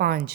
5,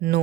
9।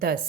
10।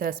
10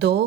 2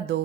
2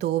2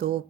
2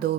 2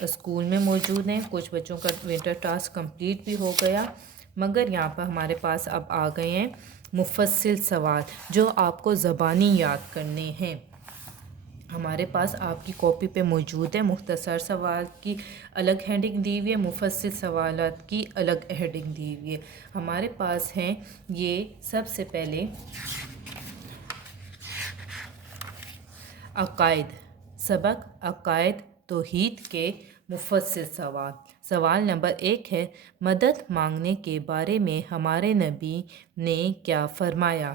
school میں موجود ہیں، کچھ بچوں کا ونٹر ٹاسک کمپلیٹ بھی ہو گیا، مگر یہاں پر ہمارے پاس اب آ گئے ہیں مفصل سوال جو آپ کو زبانی یاد کرنے ہیں۔ ہمارے پاس آپ کی کاپی پہ موجود ہے، مختصر سوال کی الگ ہیڈنگ دی ہوئی ہے، مفصل سوالات کی الگ ہیڈنگ دی ہوئی ہے۔ ہمارے پاس ہیں یہ سب سے پہلے عقائد، سبق عقائد توحید کے مفصل سوال۔ سوال نمبر 1 ہے، مدد مانگنے کے بارے میں ہمارے نبی نے کیا فرمایا؟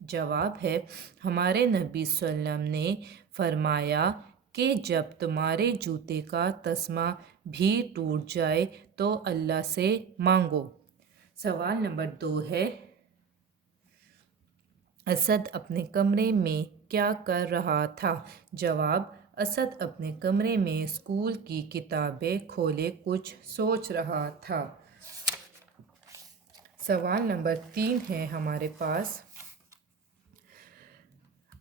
جواب ہے، ہمارے نبی صلی اللہ علیہ وسلم نے فرمایا کہ جب تمہارے جوتے کا تسمہ بھی ٹوٹ جائے تو اللہ سے مانگو۔ سوال نمبر 2 ہے، اسد اپنے کمرے میں کیا کر رہا تھا؟ جواب، اسد اپنے کمرے میں اسکول کی کتابیں کھولے کچھ سوچ رہا تھا۔ سوال نمبر 3 ہے ہمارے پاس،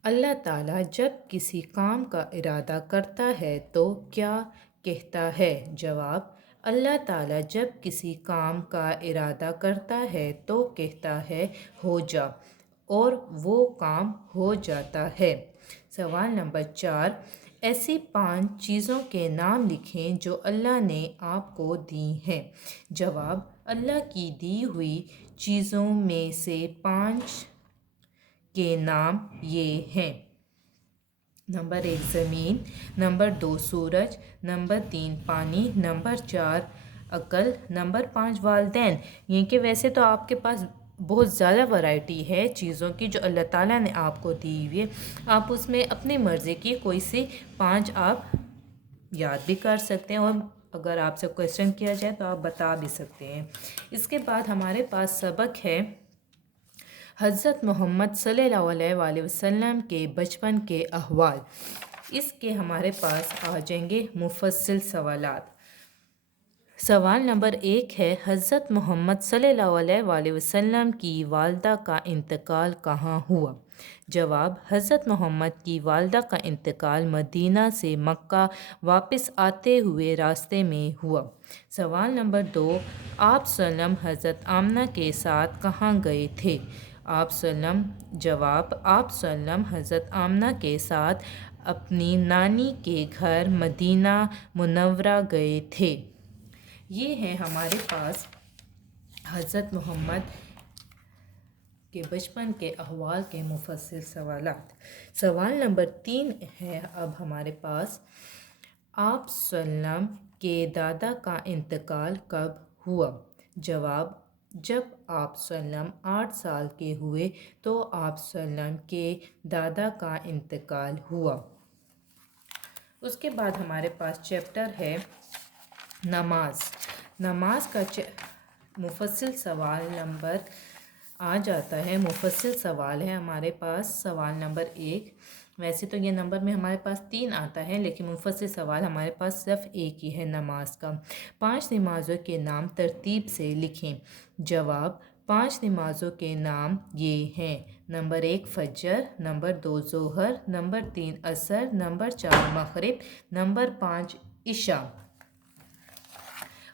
اللہ تعالیٰ جب کسی کام کا ارادہ کرتا ہے تو کیا کہتا ہے؟ جواب، اللہ تعالیٰ جب کسی کام کا ارادہ کرتا ہے تو کہتا ہے ہو جا، اور وہ کام ہو جاتا ہے۔ سوال نمبر 4، ایسی 5 چیزوں کے نام لکھیں جو اللہ نے آپ کو دی ہیں۔ جواب، اللہ کی دی ہوئی چیزوں میں سے 5 کے نام یہ ہیں۔ نمبر 1 زمین، نمبر 2 سورج، نمبر 3 پانی، نمبر 4 عقل، نمبر 5 والدین۔ یہ کہ ویسے تو آپ کے پاس بہت زیادہ ورائٹی ہے چیزوں کی جو اللہ تعالیٰ نے آپ کو دی ہوئی ہے، آپ اس میں اپنی مرضی کی کوئی سی 5 آپ یاد بھی کر سکتے ہیں، اور اگر آپ سے کویسچن کیا جائے تو آپ بتا بھی سکتے ہیں۔ اس کے بعد ہمارے پاس سبق ہے حضرت محمد صلی اللہ علیہ وآلہ وسلم کے بچپن کے احوال۔ اس کے ہمارے پاس آ جائیں گے مفصل سوالات۔ سوال نمبر 1 ہے، حضرت محمد صلی اللہ علیہ وآلہ وسلم کی والدہ کا انتقال کہاں ہوا؟ جواب، حضرت محمد کی والدہ کا انتقال مدینہ سے مکہ واپس آتے ہوئے راستے میں ہوا۔ سوال نمبر 2، آپ صلی اللہ علیہ وسلم حضرت آمنہ کے ساتھ کہاں گئے تھے؟ آپ صلی اللہ علیہ وسلم، جواب، آپ صلی اللہ علیہ وسلم حضرت آمنہ کے ساتھ اپنی نانی کے گھر مدینہ منورہ گئے تھے۔ یہ ہیں ہمارے پاس حضرت محمد کے بچپن کے احوال کے مفصل سوالات۔ سوال نمبر 3 ہے اب ہمارے پاس، آپ صلی اللہ علیہ وسلم کے دادا کا انتقال کب ہوا؟ جواب، جب آپ صلی اللہ علیہ وسلم 8 سال کے ہوئے تو آپ صلی اللہ علیہ وسلم کے دادا کا انتقال ہوا۔ اس کے بعد ہمارے پاس چیپٹر ہے نماز۔ نماز کا مفصل سوال نمبر آ جاتا ہے، مفصل سوال ہے ہمارے پاس سوال نمبر 1۔ ویسے تو یہ نمبر میں ہمارے پاس 3 آتا ہے، لیکن مفصل سوال ہمارے پاس صرف ایک ہی ہے نماز کا۔ 5 نمازوں کے نام ترتیب سے لکھیں۔ جواب، 5 نمازوں کے نام یہ ہیں، نمبر 1 فجر، نمبر 2 ظہر، نمبر 3 عصر، نمبر 4 مغرب، نمبر 5 عشاء۔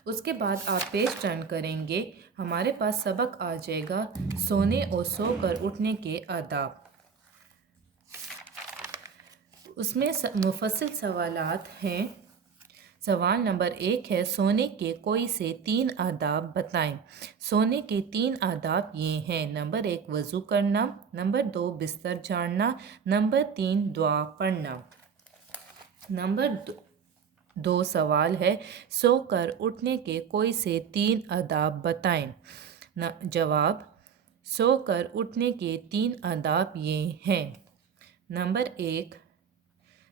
اس کے بعد آپ پیج ٹرن کریں گے، ہمارے پاس سبق آ جائے گا سونے اور سو کر اٹھنے کے آداب۔ اس میں مفصل سوالات ہیں۔ سوال نمبر 1 ہے، سونے کے کوئی سے 3 آداب بتائیں۔ سونے کے 3 آداب یہ ہیں، نمبر 1 وضو کرنا، نمبر 2 بستر جھاڑنا، نمبر 3 دعا پڑھنا۔ نمبر 2 سوال ہے، سو کر اٹھنے کے کوئی سے 3 آداب بتائیں۔ جواب، سو کر اٹھنے کے 3 آداب یہ ہیں، نمبر 1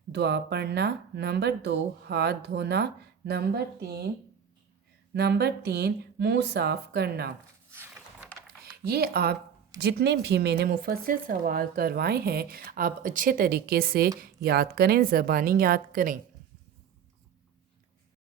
دعا پڑھنا، نمبر 2 ہاتھ دھونا، نمبر 3 منہ صاف کرنا۔ یہ آپ جتنے بھی میں نے مفصل سوال کروائے ہیں آپ اچھے طریقے سے یاد کریں، زبانی یاد کریں۔